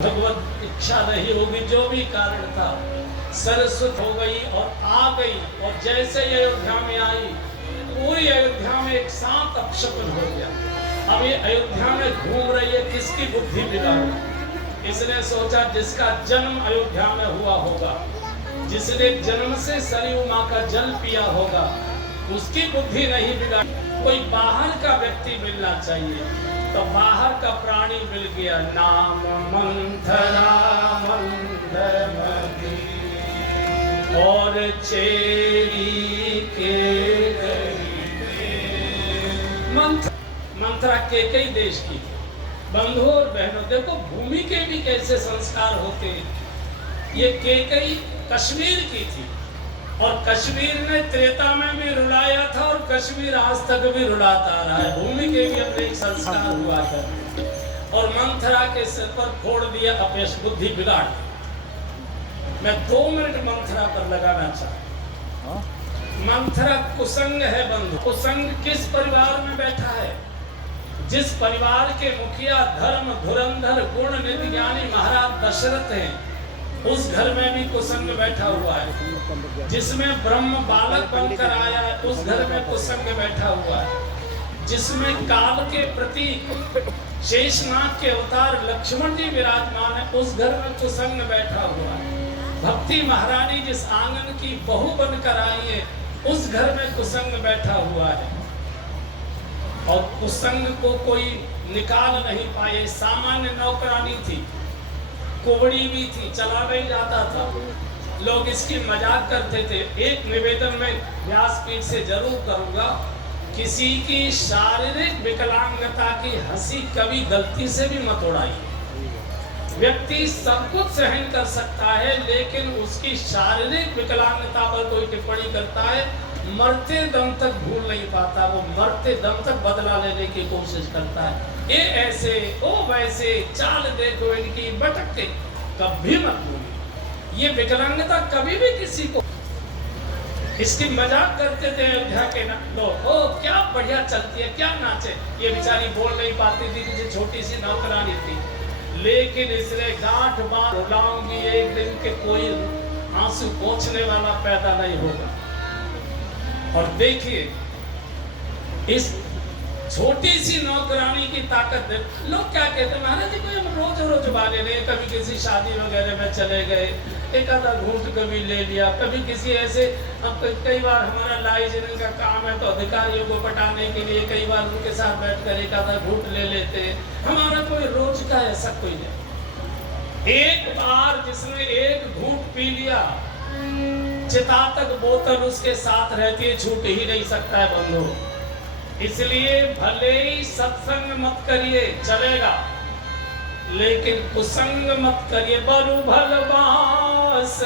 भगवत इच्छा नहीं होगी, जो भी कारण था सरस्वत हो गई और आ गई, और जैसे ही अयोध्या में आई पूरी अयोध्या में एक साथ अपशकुन हो गया। अब ये अयोध्या में घूम रही है, किसकी बुद्धि बिगाड़ी? इसने सोचा जिसका जन्म अयोध्या में हुआ होगा, जिसने जन्म से सरयू माँ का जल पिया होगा, उसकी बुद्धि नहीं बिगाड़ी। कोई बाहर का व्यक्ति मिलना चाहिए, तो बाहर का प्राणी मिल गया। नाम मंथरा मंदमती और चेरी के मंथरा केकई देश की। बंधुओं और बहनों, देखो भूमि के भी कैसे संस्कार होते हैं। ये केकई कश्मीर की थी, और कश्मीर ने त्रेता में भी रुलाया था, और कश्मीर आज तक भी रुलाता रहा है। भूमि के भी अपने एक संस्कार हुआ था, और मंथरा के सिर पर फोड़ दिया अपेश बुद्धि बिगाड़। मैं 2 मिनट मंथरा पर लगाना चाहता हूं। मंथरा कुसंग है बंधु। कुसंग किस परिवार में बैठा है? जिस परिवार के मुखिया धर्म धुरंधर गुण निधि ज्ञानी महाराज दशरथ हैं, उस घर में भी कुसंग बैठा हुआ है। जिसमें ब्रह्म बालक बनकर आया है, उस घर में कुसंग बैठा हुआ है। जिसमें काल के प्रतीक शेषनाग के अवतार लक्ष्मण जी विराजमान है, उस घर में कुसंग बैठा हुआ है। भक्ति महारानी जिस आंगन की बहू बनकर आई है, उस घर में कुसंग बैठा हुआ है। और कुसंग को कोई निकाल नहीं पाए। सामान्य नौकरानी थी, कुबड़ी भी थी, चला नहीं जाता था, लोग इसकी मजाक करते थे। एक निवेदन में व्यासपीठ से जरूर करूंगा, किसी की शारीरिक विकलांगता की हंसी कभी गलती से भी मत उड़ाइए। व्यक्ति सब कुछ सहन कर सकता है, लेकिन उसकी शारीरिक विकलांगता पर कोई टिप्पणी करता है, मरते दम तक भूल नहीं पाता। वो मरते दम तक बदला लेने की कोशिश करता है। ये ऐसे ओ वैसे चाल देखो इनकी भटकते, कभी मत भूलिए। ये विकलांगता कभी भी किसी को, इसकी मजाक करते थे अयोध्या के लोग, ओ क्या बढ़िया चलती है, क्या नाचे। ये बेचारी बोल नहीं पाती थी, मुझे छोटी सी नौकरानी थी, लेकिन इसने गांठ बांध रुलाऊंगी एक दिन के कोई आंसू पोंछने वाला पैदा नहीं होगा। और देखिए इस छोटी सी नौकरानी की ताकत। लोग क्या कहते हैं, महाराज जी कोई हम रोज रोज वाले नहीं, कभी किसी शादी वगैरह में चले गए, एक आधा घूंट कभी ले लिया, कभी किसी ऐसे। अब कई बार हमारा लाइजन का काम है, तो अधिकारियों को पटाने के लिए कई बार उनके साथ बैठकर एक आधा घूंट ले लेते हैं। हमारा कोई रोज का ऐसा कोई नहीं। एक बार जिसने एक घूंट पी लिया, चिता तक बोतल उसके साथ रहती है, छूट ही नहीं सकता है बंधु। इसलिए भले ही सत्संग मत करिए, चलेगा, लेकिन कुसंग मत करिए। बरु भल बास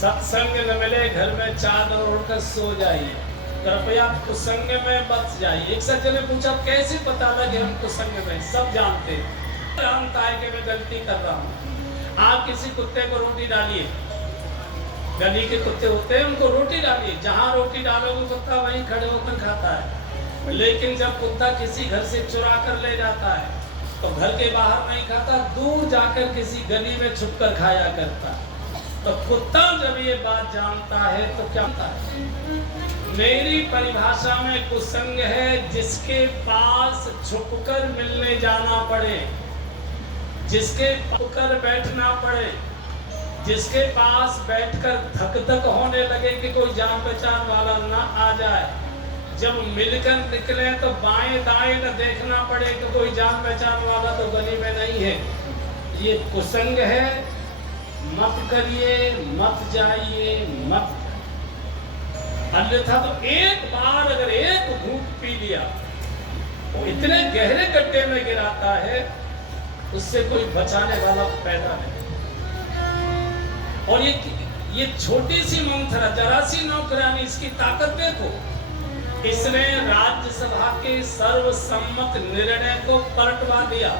सत्संग न मिले घर में चादर ओढ़कर सो जाइए, कृपया कुसंग में मत जाइए। एक सज्जन ने पूछा कैसे पता लगे हम कुसंग में? सब जानते हैं, जानता है कि मैं गलती कर रहा हूँ। आप किसी कुत्ते को रोटी डालिए, गली के कुत्ते होते हैं, उनको रोटी डालिए, जहाँ रोटी डालोगे कुत्ता वहीं खड़े होकर खाता है। लेकिन जब कुत्ता किसी घर से चुरा कर ले जाता है, तो घर के बाहर नहीं खाता, दूर जाकर किसी गली में छुपकर खाया करता है। तो कुत्ता जब ये बात जानता है तो क्या होता है? मेरी परिभाषा में कुसंग है जिसके पास छुपकर मिलने जाना पड़े, जिसके छुपकर बैठना पड़े, जिसके पास बैठकर धक धक होने लगे कि कोई जान पहचान वाला ना आ जाए। जब मिलकर निकले तो बाएं दाएं न देखना पड़े कि कोई जान पहचान वाला तो गली में नहीं है। ये कुसंग है, मत करिए, मत जाइए, मत। अन्यथा तो एक बार अगर एक घूंट पी लिया वो इतने गहरे गड्ढे में गिराता है, उससे कोई बचाने वाला पैदा नहीं। और ये छोटी सी मंथरा, जरा सी नौकरानी, इसकी ताकत देखो। इसने राज्यसभा के सर्वसम्मत निर्णय को पलटवा दिया।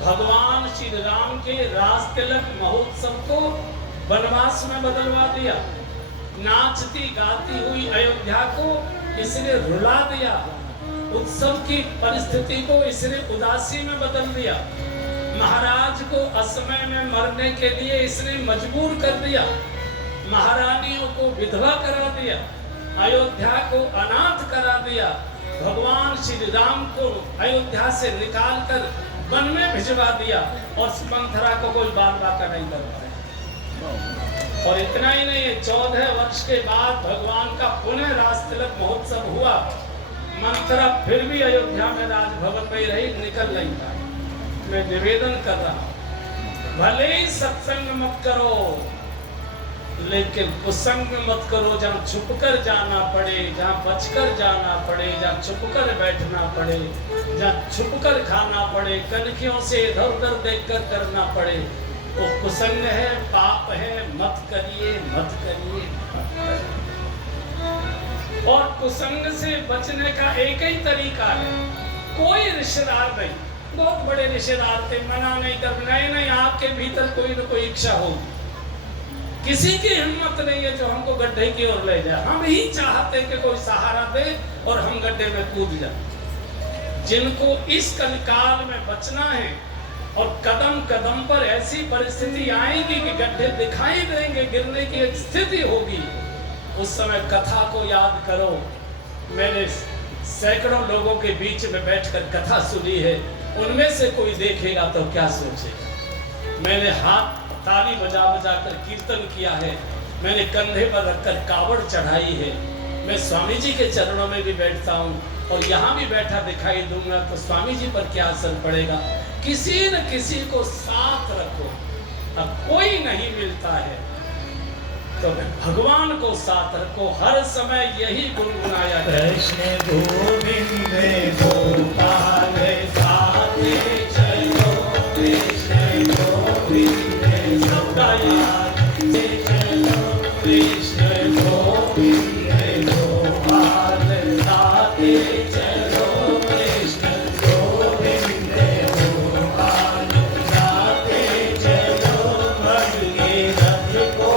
भगवान श्री राम के राज तिलक महोत्सव को वनवास में बदलवा दिया। नाचती गाती हुई अयोध्या को इसने रुला दिया। उत्सव की परिस्थिति को इसने उदासी में बदल दिया। महाराज को असमय में मरने के लिए इसने मजबूर कर दिया। महारानियों को विधवा करा दिया। अयोध्या को अनाथ करा दिया। भगवान श्री राम को अयोध्या से निकालकर वन में भिजवा दिया और मंथरा को कोई बाल बाका नहीं कर पाया। और इतना ही नहीं, 14 वर्ष के बाद भगवान का पुनः राज तिलक महोत्सव हुआ। मंथरा फिर भी अयोध्या में राजभवन में रही, निकल नहीं पाई। मैं निवेदन कर रहा हूं, भले ही सत्संग मत करो, लेकिन कुसंग मत करो। जहाँ छुपकर जाना पड़े, जहाँ बचकर जाना पड़े, जहाँ छुपकर बैठना पड़े, जहाँ छुपकर खाना पड़े, कनखियों से इधर उधर देखकर करना पड़े, वो कुसंग है, पाप है। मत करिए, मत करिए, मत करिए। और कुसंग से बचने का एक ही तरीका है, कोई रिश्तेदार नहीं। बहुत बड़े रिश्तेदार थे, मना नहीं कर, नहीं, आपके भीतर कोई न कोई इच्छा होगी। किसी की हिम्मत नहीं है जो हमको गड्ढे की ओर ले जाए। हम ही चाहते कि कोई सहारा दे और हम गड्ढे में कूद जाए। जिनको इस कलिकाल में बचना है और कदम कदम पर ऐसी परिस्थिति आएगी कि गड्ढे दिखाई देंगे, गिरने की एक स्थिति होगी, उस समय कथा को याद करो। मैंने सैकड़ों लोगों के बीच में बैठकर कथा सुनी है, उनमें से कोई देखेगा तो क्या सोचेगा। मैंने हाथ ताली बजा बजा कर कीर्तन किया है, मैंने कंधे पर रखकर कावड़ चढ़ाई है। मैं स्वामी जी के चरणों में भी बैठता हूँ और यहाँ भी बैठा दिखाई दूंगा तो स्वामी जी पर क्या असर पड़ेगा। किसी न किसी को साथ रखो। अब कोई नहीं मिलता है तो भगवान को साथ रखो। हर समय यही गुनगुनाया जाए, कृष्ण गोविंद गोपाल साथे चलो, कृष्ण गोविंद सबका याद चलो, कृष्ण गोविंद गोपाल साथे चलो, कृष्ण गोविंद गोपाल साथे चलो, मन के रथ को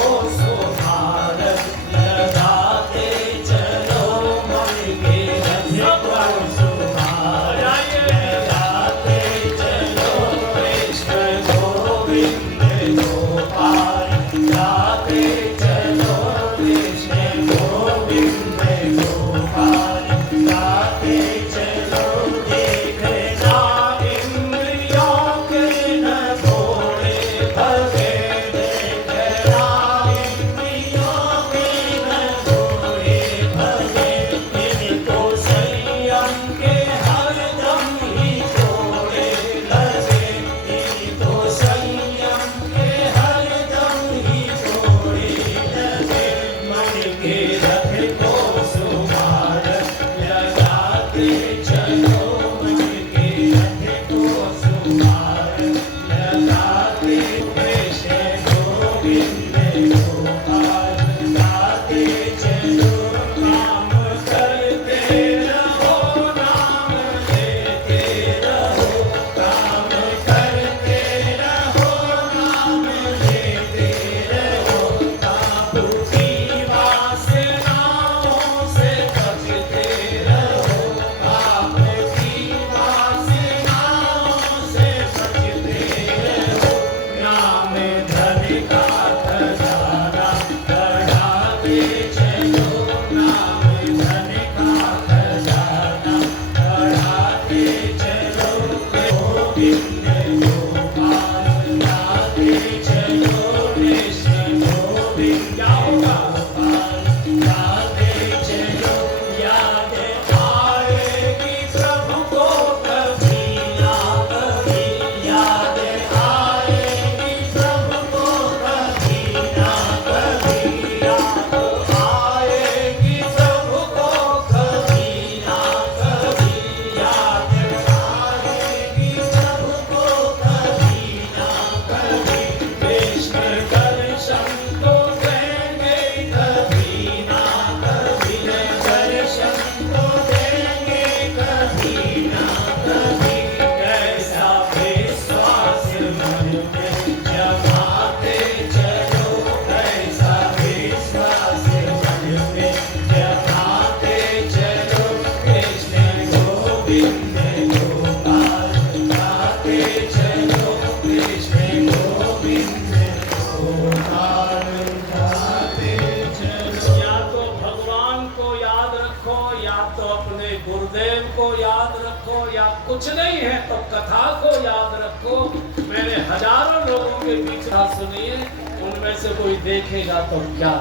अपने गुरुदेव को याद रखो, या कुछ नहीं है तो कथा को याद रखो। मैंने हजारों लोगों के बीच सुनी है, उनमें से कोई देखेगा तो क्या,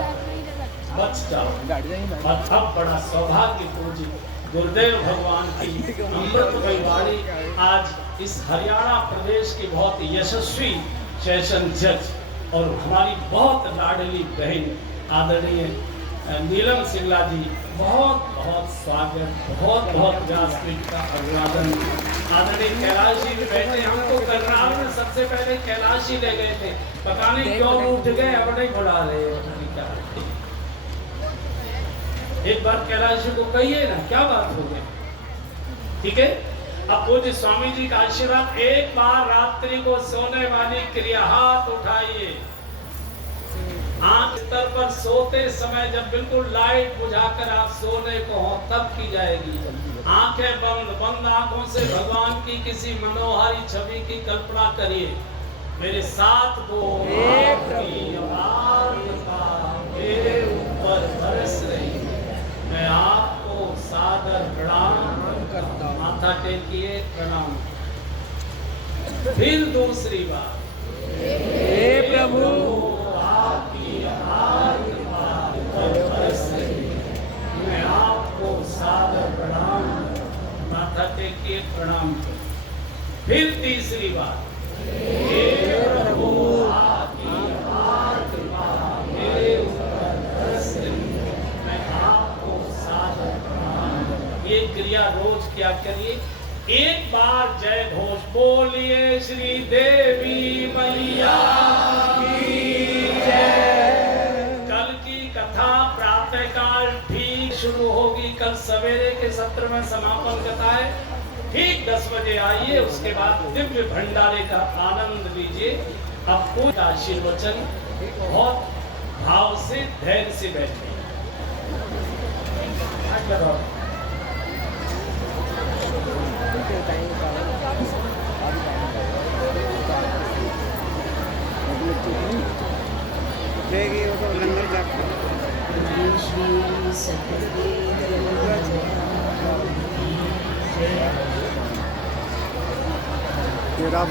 बच जाओ। और अब बड़ा सौभाग्यपूर्ण गुरुदेव भगवान की अमृतमयी वाणी आज इस हरियाणा प्रदेश की बहुत यशस्वी सेशन जज और हमारी बहुत लाडली बहन आदरणीय नीलम सिंगला जी, बहुत बहुत स्वागत, बहुत बहुत व्यासपीठ का अभिवादन। आदरणीय कैलाश जी भी बैठे, हमको करनाल में सबसे पहले कैलाश जी ले गए थे, पता नहीं क्यों उठ गए, अब नहीं बुला रहे। एक बार कैलाश जी को कहिए ना, क्या बात हो गई, ठीक है। अब पूज्य स्वामी जी का आशीर्वाद, एक बार रात्रि को सोने वाली क्रिया, हाथ उठाइए, आंख स्तर पर सोते समय जब बिल्कुल लाइट बुझाकर आप सोने को हो तब की जाएगी। आंखें बंद, बंद आंखों से भगवान की किसी मनोहारी छवि की कल्पना करिए। मेरे साथ बोल, मेरे ऊपर बरस रही, मैं आपको सादर प्रणाम करता हूं। माथा टेकिए, प्रणाम। फिर दूसरी बार, हे प्रभु मैं आपको सादर प्रणाम, माथा टेकिए, प्रणाम करो। फिर तीसरी बार, हे प्रभु आपकी अपार कृपा मेरे ऊपर बरस रही, मैं आपको सादर प्रणाम। ये क्रिया रोज क्या करिए। एक बार जय घोष बोलिए, श्री देवी मैया की जय। कल की कथा प्रातःकाल ठीक शुरू होगी, कल सवेरे के सत्र में समापन कथा है, ठीक 10 बजे आइए। उसके बाद दिव्य भंडारे का आनंद लीजिए। अब कोई आशीर्वचन बहुत भाव से, धैर्य से बैठे। ये राम